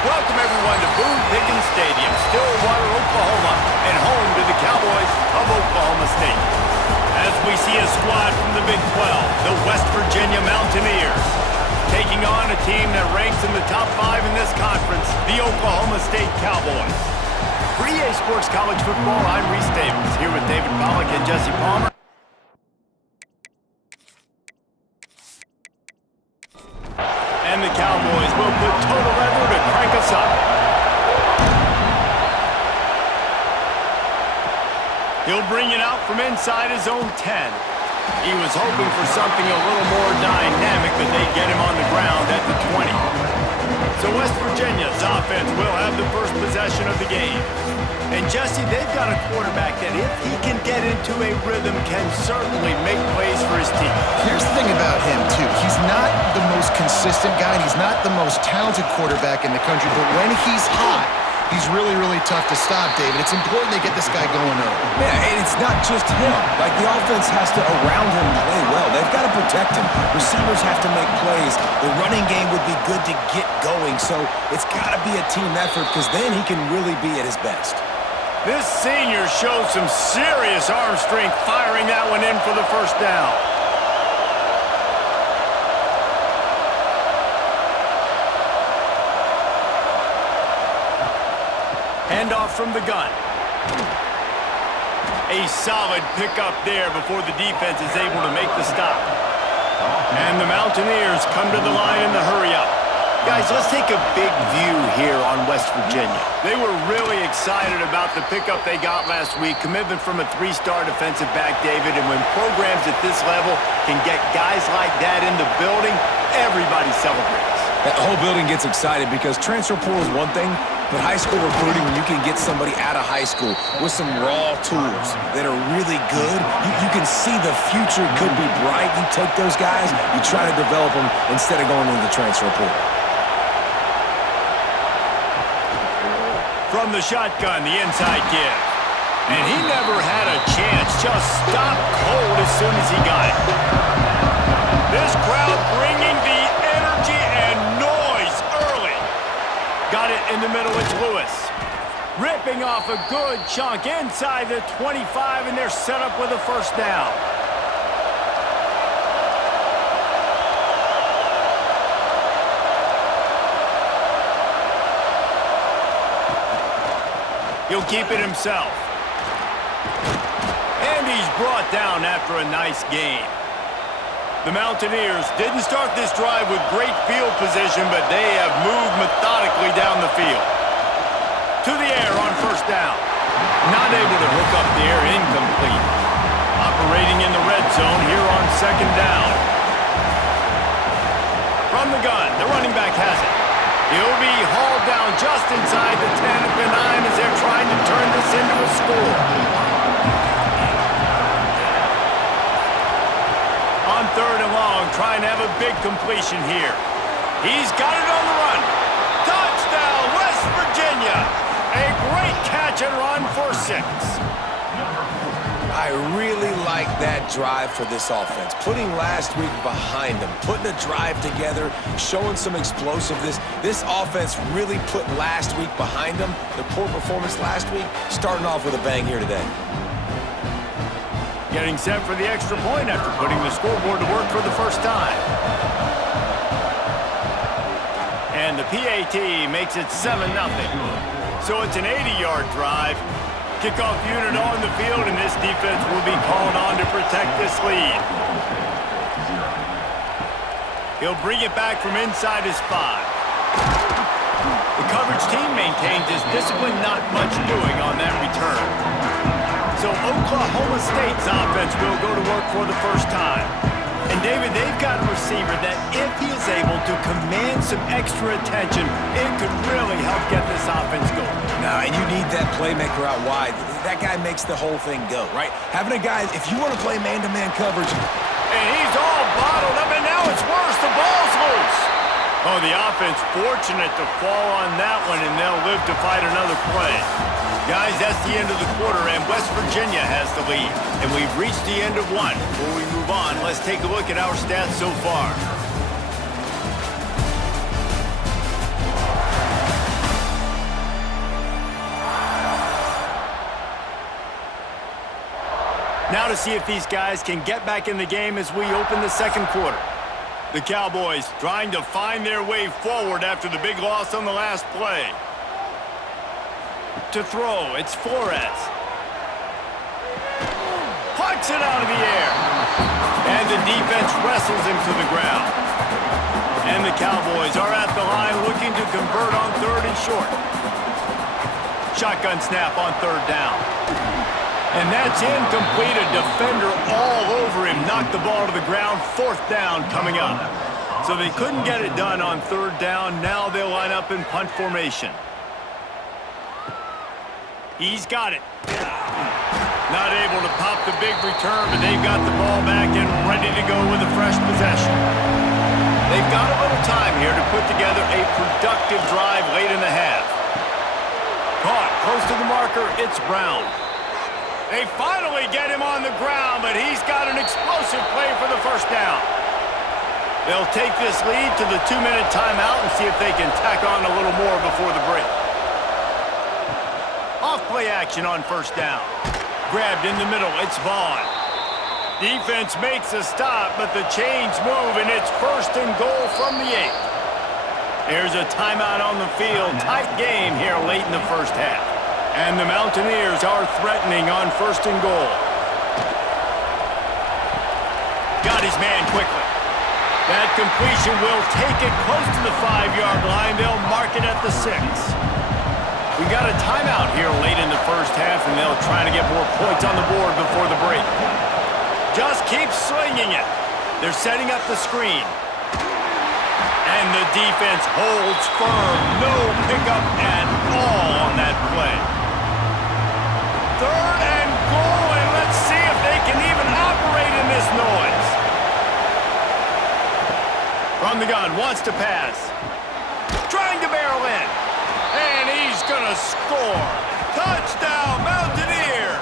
Welcome everyone to Boone Pickens Stadium, Stillwater, Oklahoma, and home to the Cowboys of Oklahoma State. As we see a squad from the Big 12, the West Virginia Mountaineers, taking on a team that ranks in the top 5 in this conference, the Oklahoma State Cowboys. For EA Sports College Football, I'm Reese Davis, here with David Pollack and Jesse Palmer. And the Cowboys will put total effort to crank us up. He'll bring it out from inside his own 10. He was hoping for something a little more dynamic, but they get him on the ground at the 20. So West Virginia's offense will have the first possession of the game. And Jesse, they've got a quarterback that if he can get into a rhythm can certainly make plays for his team. Here's the thing about him, too. He's not the most consistent guy, and he's not the most talented quarterback in the country, but when he's hot, he's really, really tough to stop, David. It's important they get this guy going early. Yeah, and it's not just him. Like, the offense has to, around him, play well. They've got to protect him. Receivers have to make plays. The running game would be good to get going, so it's got to be a team effort because then he can really be at his best. This senior showed some serious arm strength firing that one in for the first down. Handoff from the gun. A solid pickup there before the defense is able to make the stop. And the Mountaineers come to the line in the hurry-up. Guys, let's take a big view here on West Virginia. They were really excited about the pickup they got last week, commitment from a 3-star defensive back, David, and when programs at this level can get guys like that in the building, everybody celebrates. That whole building gets excited because transfer portal is one thing, but high school recruiting, when you can get somebody out of high school with some raw tools that are really good, you can see the future could be bright. You take those guys, you try to develop them instead of going into the transfer portal. From the shotgun, the inside give. And he never had a chance, just stopped cold as soon as he got it. This crowd bringing the energy and noise early. Got it in the middle, it's Lewis. Ripping off a good chunk inside the 25, and they're set up with a first down. He'll keep it himself. And he's brought down after a nice gain. The Mountaineers didn't start this drive with great field position, but they have moved methodically down the field. To the air on first down. Not able to hook up the air, incomplete. Operating in the red zone here on second down. From the gun, the running back has it. He'll be hauled down just inside the 10 at the 9 as they're trying to turn this into a score. On third and long, trying to have a big completion here. He's got it on the run. Touchdown, West Virginia. A great catch and run for 6. I really like that drive for this offense. Putting last week behind them, putting a drive together, showing some explosiveness. This offense really put last week behind them. The poor performance last week, starting off with a bang here today. Getting set for the extra point after putting the scoreboard to work for the first time. And the PAT makes it 7-0. So it's an 80-yard drive. Kickoff unit on the field, and this defense will be called on to protect this lead. He'll bring it back from inside his 5. The coverage team maintains his discipline, not much doing on that return. So Oklahoma State's offense will go to work for the first time. And David, they've got a receiver that if he is able to command some extra attention, it could really help get this offense going. Now, and you need that playmaker out wide. That guy makes the whole thing go, right? Having a guy, if you want to play man-to-man coverage. And he's all bottled up, and now it's worse. The ball's loose. Oh, the offense fortunate to fall on that one, and they'll live to fight another play. Guys, that's the end of the quarter, and West Virginia has the lead. And we've reached the end of one. Before we move on, let's take a look at our stats so far. Now to see if these guys can get back in the game as we open the second quarter. The Cowboys trying to find their way forward after the big loss on the last play. To throw, it's Flores. Pucks it out of the air. And the defense wrestles him to the ground. And the Cowboys are at the line looking to convert on third and short. Shotgun snap on third down. And that's incomplete. A defender all over him. Knocked the ball to the ground. Fourth down coming up. So they couldn't get it done on third down. Now they'll line up in punt formation. He's got it. Not able to pop the big return, but they've got the ball back and ready to go with a fresh possession. They've got a little time here to put together a productive drive late in the half. Caught close to the marker, it's Brown. They finally get him on the ground, but he's got an explosive play for the first down. They'll take this lead to the 2-minute timeout and see if they can tack on a little more before the break. Off-play action on first down. Grabbed in the middle, it's Vaughn. Defense makes a stop, but the chains move, and it's first and goal from the 8. There's a timeout on the field. Tight game here late in the first half. And the Mountaineers are threatening on first and goal. Got his man quickly. That completion will take it close to the 5-yard line. They'll mark it at the 6. We got a timeout here late in the first half, and they'll try to get more points on the board before the break. Just keep swinging it. They're setting up the screen. And the defense holds firm. No pickup at all on that play. Third and goal, and let's see if they can even operate in this noise. From the gun, wants to pass. Trying to barrel in. And he's going to score. Touchdown, Mountaineers!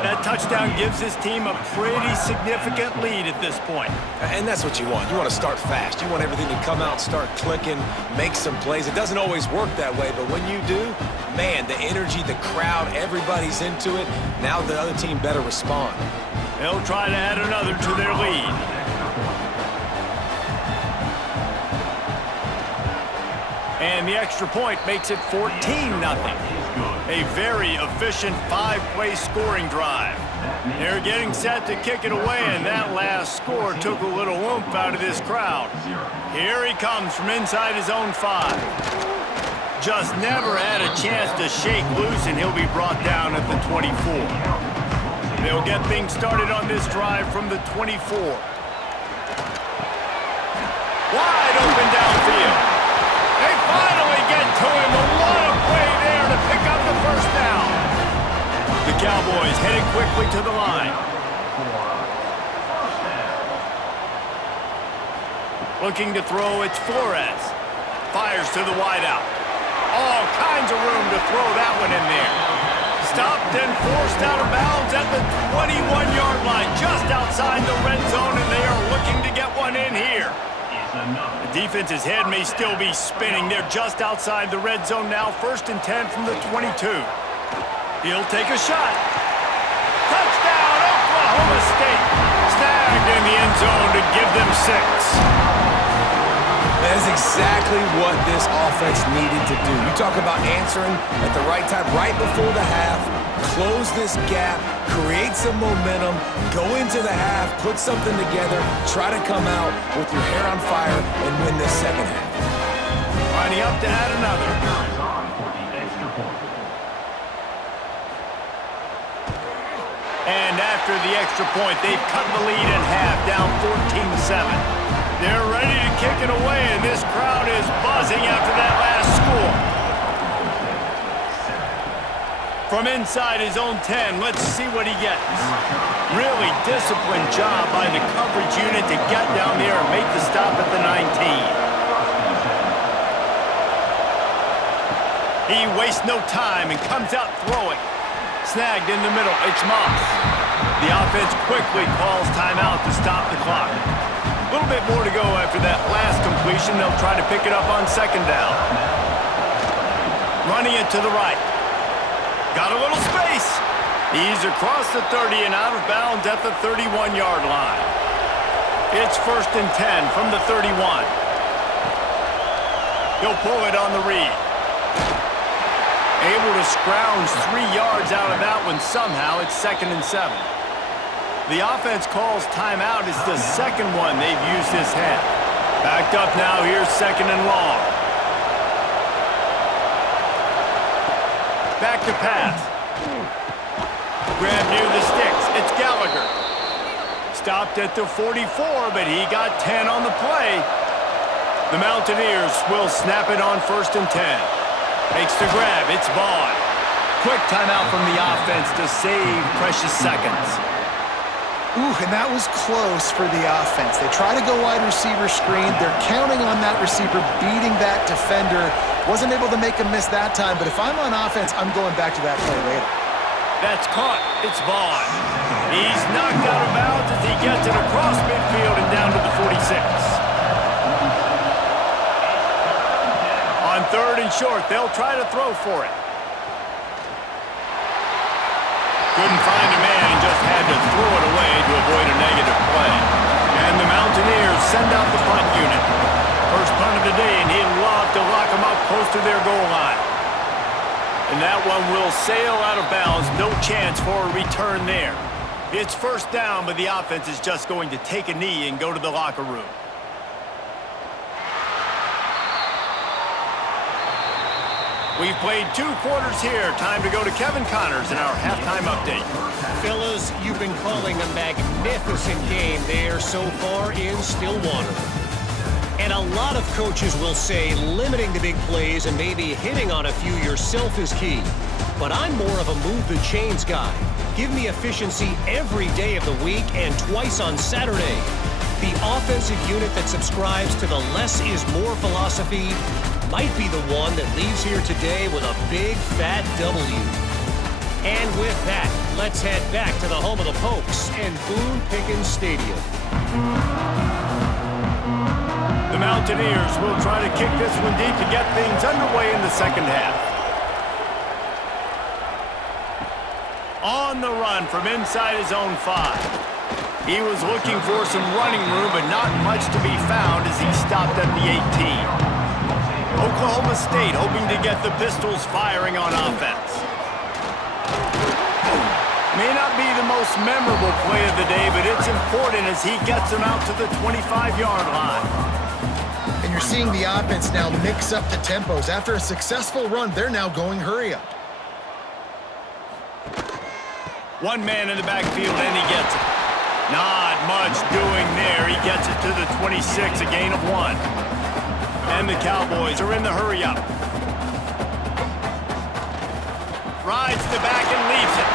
That touchdown gives his team a pretty significant lead at this point. And that's what you want. You want to start fast. You want everything to come out, start clicking, make some plays. It doesn't always work that way, but when you do, man, the energy, the crowd, everybody's into it. Now the other team better respond. They'll try to add another to their lead. And the extra point makes it 14-0. A very efficient 5-play scoring drive. They're getting set to kick it away, and that last score took a little oomph out of this crowd. Here he comes from inside his own 5. Just never had a chance to shake loose, and he'll be brought down at the 24. They'll get things started on this drive from the 24. Wide open downfield. They finally get to him. A lot of play there to pick up the first down. The Cowboys heading quickly to the line. Looking to throw, it's Flores. Fires to the wideout. All kinds of room to throw that one in there. Stopped and forced out of bounds at the 21-yard line, just outside the red zone, and they are looking to get one in here. The defense's head may still be spinning. They're just outside the red zone now. First and 10 from the 22. He'll take a shot. Touchdown, Oklahoma State. Snagged in the end zone to give them 6. That is exactly what this offense needed to do. You talk about answering at the right time, right before the half, close this gap, create some momentum, go into the half, put something together, try to come out with your hair on fire and win this second half. Lining up to add another. And after the extra point, they've cut the lead in half, down 14-7. They're ready to kick it away, and this crowd is buzzing after that last score. From inside his own 10, let's see what he gets. Really disciplined job by the coverage unit to get down there and make the stop at the 19. He wastes no time and comes out throwing. Snagged in the middle, it's Moss. The offense quickly calls timeout to stop the clock. A little bit more to go after that last completion. They'll try to pick it up on second down. Running it to the right. Got a little space. He's across the 30 and out of bounds at the 31-yard line. It's 1st and 10 from the 31. He'll pull it on the read. Able to scrounge 3 yards out of that one somehow. It's 2nd and 7. The offense calls timeout. It's the second one they've used this half. Backed up now. Here's 2nd and long. Back to pass. Grab near the sticks. It's Gallagher. Stopped at the 44, but he got 10 on the play. The Mountaineers will snap it on 1st and 10. Makes the grab. It's Vaughn. Quick timeout from the offense to save precious seconds. Ooh, and that was close for the offense. They try to go wide receiver screen. They're counting on that receiver beating that defender. Wasn't able to make him miss that time, but if I'm on offense, I'm going back to that play later. That's caught. It's Vaughn. He's knocked out of bounds as he gets it across midfield and down to the 46. On 3rd and short, they'll try to throw for it. Couldn't find a man and just had to throw it away to avoid a negative play. And the Mountaineers send out the punt unit. First punt of the day, and he'd love to lock them up close to their goal line. And that one will sail out of bounds. No chance for a return there. It's 1st down, but the offense is just going to take a knee and go to the locker room. We've played 2 quarters here. Time to go to Kevin Connors in our halftime update. Fellas, you've been calling a magnificent game there so far in Stillwater. And a lot of coaches will say limiting the big plays and maybe hitting on a few yourself is key. But I'm more of a move the chains guy. Give me efficiency every day of the week and twice on Saturday. The offensive unit that subscribes to the less is more philosophy might be the one that leaves here today with a big fat W. And with that, let's head back to the home of the Pokes and Boone Pickens Stadium. The Mountaineers will try to kick this one deep to get things underway in the second half. On the run from inside his own 5. He was looking for some running room, but not much to be found as he stopped at the 18. Oklahoma State hoping to get the Pistols firing on offense. May not be the most memorable play of the day, but it's important as he gets them out to the 25-yard line. And you're seeing the offense now mix up the tempos. After a successful run, they're now going hurry up. One man in the backfield, and he gets it. Not much doing there. He gets it to the 26, a gain of 1. And the Cowboys are in the hurry-up. Rides the back and leaves it.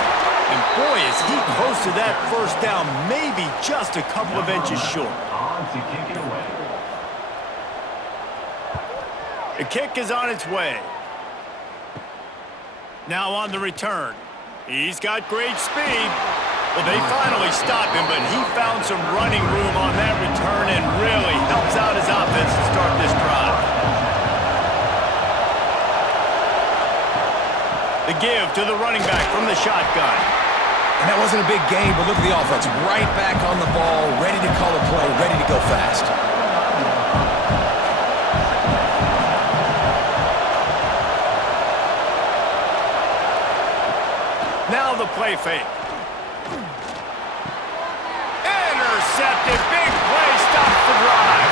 And boy, is he close to that 1st down, maybe just a couple of inches short. The kick is on its way. Now on the return. He's got great speed. Well, they finally stopped him, but he found some running room on that return and really helps out his offense to start this drive. The give to the running back from the shotgun. And that wasn't a big gain, but look at the offense. Right back on the ball, ready to call a play, ready to go fast. Now the play fake. Intercepted. Big play. Stops the drive.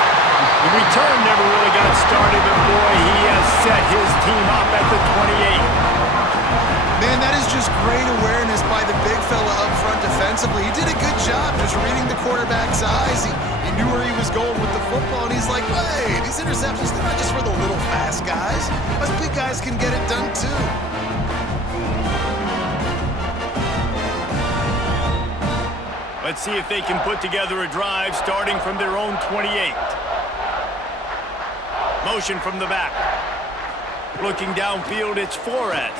The return never really got started, but boy, he has set his team up at the 28. Man, that is just great awareness by the big fella up front defensively. He did a good job just reading the quarterback's eyes. He knew where he was going with the football, and he's like, hey, these interceptions, they're not just for the little fast guys. Us big guys can get it done too. Let's see if they can put together a drive starting from their own 28. Motion from the back. Looking downfield, it's Flores.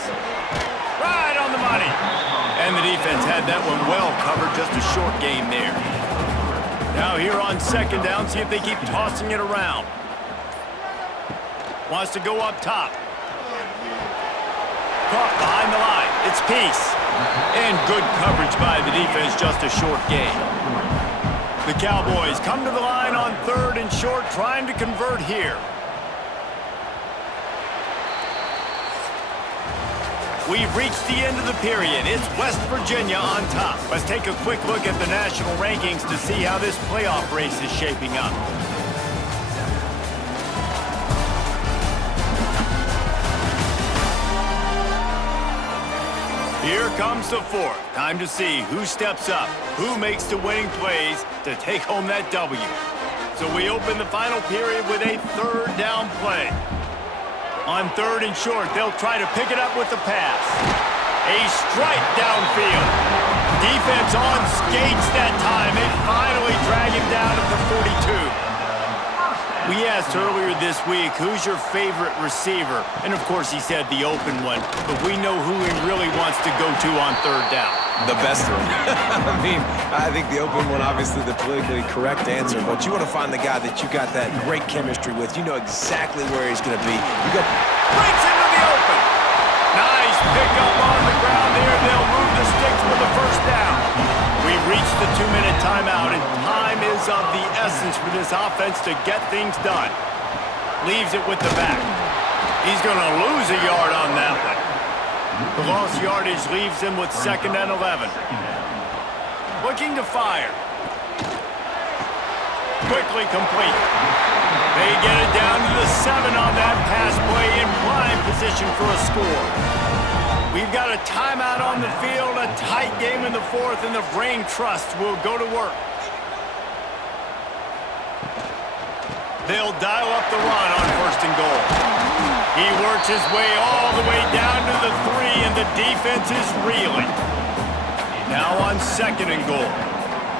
Right on the money. And the defense had that one well covered, just a short game there. Now here on 2nd down, see if they keep tossing it around. Wants to go up top. Caught behind the line. It's peace. And good coverage by the defense, just a short gain. The Cowboys come to the line on 3rd and short, trying to convert here. We've reached the end of the period. It's West Virginia on top. Let's take a quick look at the national rankings to see how this playoff race is shaping up. Here comes the 4th. Time to see who steps up, who makes the winning plays to take home that W. So we open the final period with a 3rd down play. On 3rd and short, they'll try to pick it up with the pass. A strike downfield. Defense on skates that time. They finally drag him down at the 42. We asked earlier this week, who's your favorite receiver? And, of course, he said the open one. But we know who he really wants to go to on 3rd down. The best one. I mean, I think the open one, obviously the politically correct answer, but you want to find the guy that you got that great chemistry with. You know exactly where he's going to be. You got breaks into the open. Nice pickup on the ground there. They'll move the sticks for the 1st down. We've reached the 2-minute timeout, and time is of the essence for this offense to get things done. Leaves it with the back. He's going to lose a yard on that one. The lost yardage leaves him with 2nd and 11. Looking to fire. Quickly complete. They get it down to the 7 on that pass play, in prime position for a score. We've got a timeout on the field, a tight game in the 4th, and the brain trust will go to work. They'll dial up the run on 1st and goal. He works his way all the way down to the 3, and the defense is reeling. Now on 2nd and goal.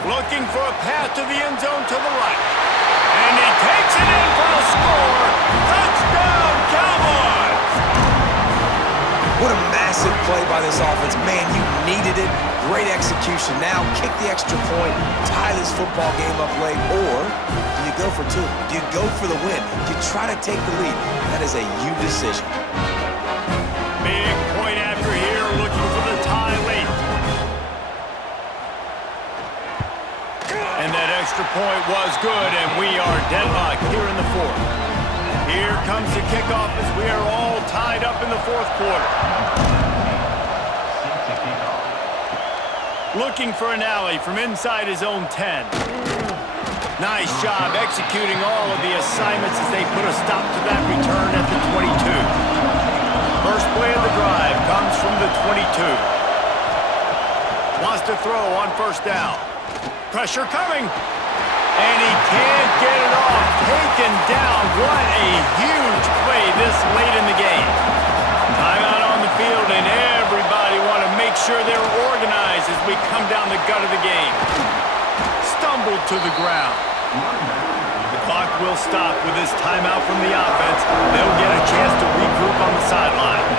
Looking for a path to the end zone to the right. And he takes it in for a score. Touchdown, Cowboys! What a massive play by this offense. Man, you needed it. Great execution. Now kick the extra point, tie this football game up late, or do you go for 2? Do you go for the win? Do you try to take the lead? That is a you decision. Big point after here, looking for the tie late. And that extra point was good, and we are deadlocked here in the 4th. Here comes the kickoff as we are all tied up in the 4th quarter. Looking for an alley from inside his own 10. Nice job executing all of the assignments as they put a stop to that return at the 22. First play of the drive comes from the 22. Wants to throw on 1st down. Pressure coming. And he can't get it off. Taken down. What a huge play this late in the game. Timeout on the field, and everybody want to make sure they're organized as we come down the gut of the game. Stumbled to the ground. The clock will stop with this timeout from the offense. They'll get a chance to regroup on the sideline.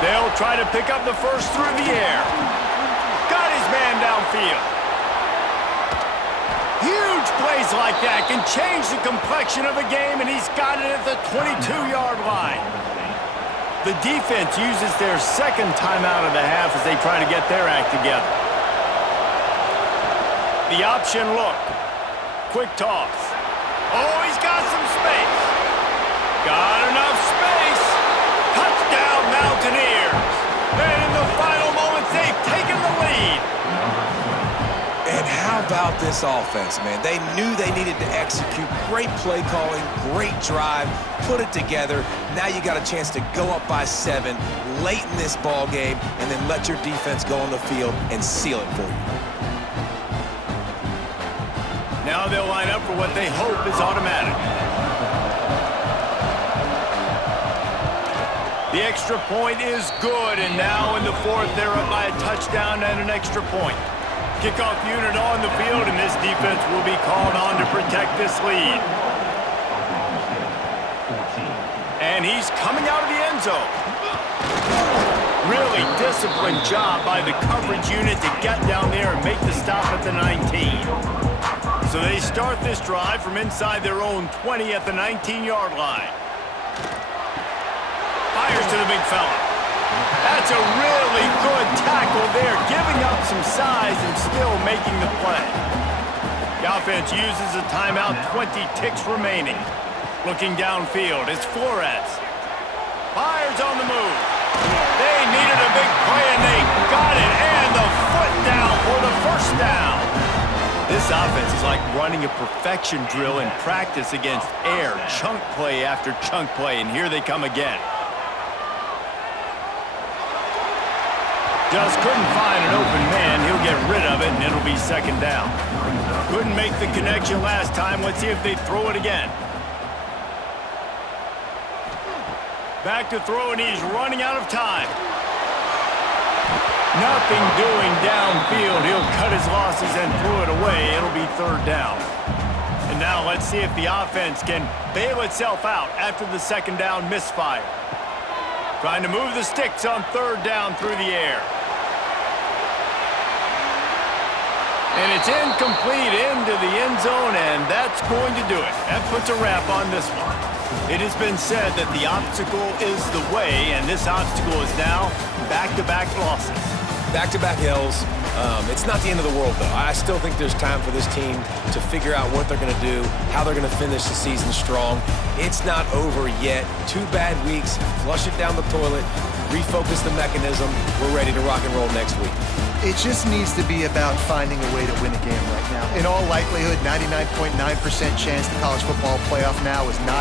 They'll try to pick up the 1st through the air. Got his man downfield. Huge plays like that can change the complexion of a game, and he's got it at the 22-yard line. The defense uses their 2nd timeout of the half as they try to get their act together. The option look. Quick toss. Oh, he's got some space. Got enough space. Touchdown, Mountaineers. And in the final moments, they've taken the lead. And how about this offense, man? They knew they needed to execute. Great play calling, great drive, put it together. Now you got a chance to go up by 7 late in this ball game and then let your defense go on the field and seal it for you. Now they'll line up for what they hope is automatic. The extra point is good, and now in the 4th, they're up by a touchdown and an extra point. Kickoff unit on the field, and this defense will be called on to protect this lead. And he's coming out of the end zone. Really disciplined job by the coverage unit to get down there and make the stop at the 19. So they start this drive from inside their own 20 at the 19-yard line. Fires to the big fella. That's a really good tackle there, giving up some size and still making the play. The offense uses a timeout, 20 ticks remaining. Looking downfield, it's Flores. Fires on the move. They needed a big play, and they got it. And the foot down for the first down. This offense is like running a perfection drill in practice against air. Chunk play after chunk play, and here they come again. Just couldn't find an open man. He'll get rid of it, and it'll be second down. Couldn't make the connection last time. Let's see if they throw it again. Back to throw, and he's running out of time. Nothing doing downfield. He'll cut his losses and throw it away. It'll be third down. And now let's see if the offense can bail itself out after the second down misfire. Trying to move the sticks on third down through the air. And it's incomplete into the end zone, and that's going to do it. That puts a wrap on this one. It has been said that the obstacle is the way, and this obstacle is now back-to-back losses. Back-to-back L's. It's not the end of the world, though. I still think there's time for this team to figure out what they're going to do, how they're going to finish the season strong. It's not over yet. 2 bad weeks. Flush it down the toilet. Refocus the mechanism. We're ready to rock and roll next week. It just needs to be about finding a way to win a game right now. In all likelihood, 99.9% chance the college football playoff now is not